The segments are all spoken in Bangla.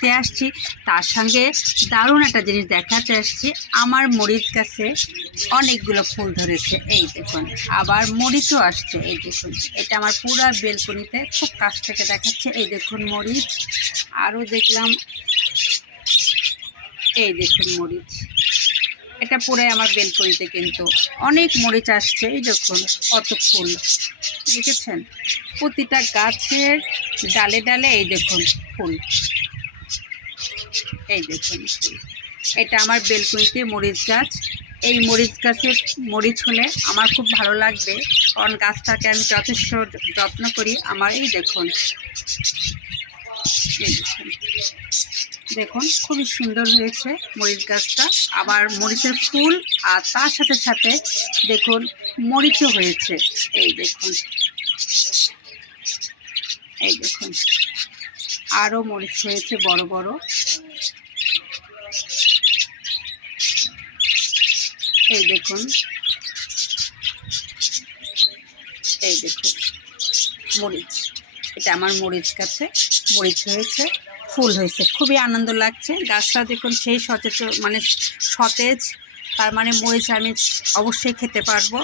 নিতে আসছি, তার সঙ্গে দারুণ একটা জিনিস দেখাতে আসছি। আমার মরিচ গাছে অনেকগুলো ফুল ধরেছে, এই দেখুন। আবার মরিচও আসছে, এই দেখুন। এটা আমার পুরো বেলকনিতে খুব কাছ থেকে দেখাচ্ছে, এই দেখুন মরিচ। আরও দেখলাম, এই দেখুন মরিচ। এটা পুরো আমার বেলকনিতে কিন্তু অনেক মরিচ আসছে। এই দেখুন কত ফুল, দেখেছেন? প্রতিটা গাছের ডালে ডালে এই দেখুন ফুল, এই দেখুন ফুল। এটা আমার বেলকনিতে মরিচ গাছ। এই মরিচ গাছের মরিচ হলে আমার খুব ভালো লাগবে, কারণ গাছটাকে আমি যথেষ্ট যত্ন করি। আমার এই দেখুন, এই দেখুন, দেখুন খুবই সুন্দর হয়েছে মরিচ গাছটা। আবার মরিচের ফুল আর তার সাথে সাথে দেখুন মরিচও হয়েছে, এই দেখুন, এই দেখুন আরও মরিচ হয়েছে বড় বড়, এই দেখুন, এই দেখুন মরিচ। এটা আমার মরিচ গাছে মরিচ হয়েছে, ফুল হয়েছে, খুবই আনন্দ লাগছে। গাছটা দেখুন সেই সতেজ, তার মানে মরিচ আমি অবশ্যই খেতে পারবো,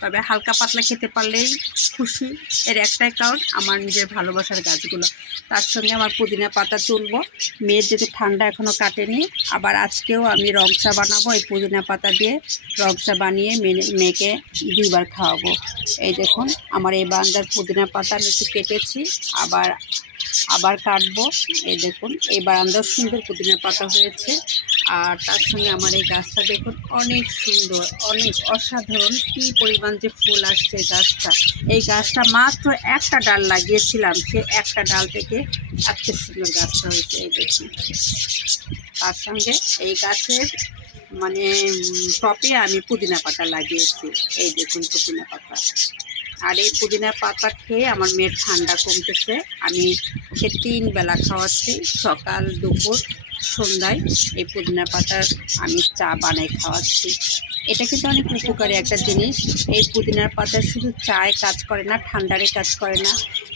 তবে হালকা পাতলা খেতে পারলেই খুশি। এর একটাই কারণ আমার নিজের ভালোবাসার গাছগুলো। তার সঙ্গে আমার পুদিনা পাতা তুলবো, মেয়ের যদি ঠান্ডা এখনও কাটেনি। আবার আজকেও আমি রং চা বানাবো, এই পুদিনা পাতা দিয়ে রং চা বানিয়ে মেয়েকে 2 বার খাওয়াবো। এই দেখুন আমার এই বারান্দার পুদিনা পাতা আমি একটু কেটেছি, আবার কাটবো। এই দেখুন এই বারান্দার সুন্দর পুদিনা পাতা হয়েছে। আর তার সঙ্গে আমার এই গাছটা দেখুন অনেক সুন্দর, অনেক অসাধারণ, কী পরিমাণ যে ফুল আসছে গাছটা। এই গাছটা মাত্র একটা ডাল লাগিয়েছিলাম, সে একটা ডাল থেকে এত সুন্দর গাছটা হয়েছে, এই দেখুন। তার সঙ্গে এই গাছের টপে আমি পুদিনা পাতা লাগিয়েছি, এই দেখুন পুদিনা পাতা। আর এই পুদিনা পাতা খেয়ে আমার মেয়ের ঠান্ডা কমতেছে। আমি ওকে 3 বেলা খাওয়াচ্ছি, সকাল দুপুর সন্ধ্যায় এই পুদিনা পাতার আমি চা বানাই খাওয়াচ্ছি। এটা কিন্তু অনেক উপকারী একটা জিনিস। এই পুদিনার পাতা শুধু চায়ে কাজ করে না, ঠান্ডারে কাজ করে না।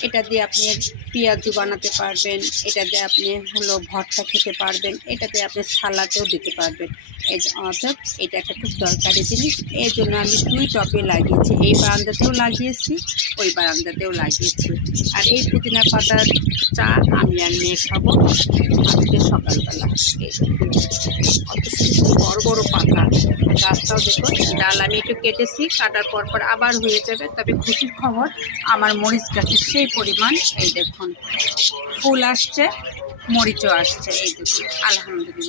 এটা দিয়ে আপনি পেঁয়াজু বানাতে পারবেন, এটা দিয়ে আপনি ভর্তা খেতে পারবেন, এটা দিয়ে আপনি সালাদেও দিতে পারবেন। অর্থাৎ এটা একটা খুব দরকারি জিনিস। এই জন্য আমি 2 টবে লাগিয়েছি, এই বারান্দাতেও লাগিয়েছি, ওই বারান্দাতেও লাগিয়েছি। আর এই পুদিনা পাতার চা আমি আর মেয়ে খাবো আজকে সকালবেলা। এই কত সুন্দর বড় বড় পাতা। গাছটাও দেখুন, ডাল আমি একটু কেটেছি, কাটার পর আবার হয়ে যাবে। তবে খুশির খবর, আমার মরিচ গাছের সেই পরিমাণ, এই দেখুন ফুল আসছে, মরিচও আসছে, এই দেখুন আলহামদুলিল্লাহ।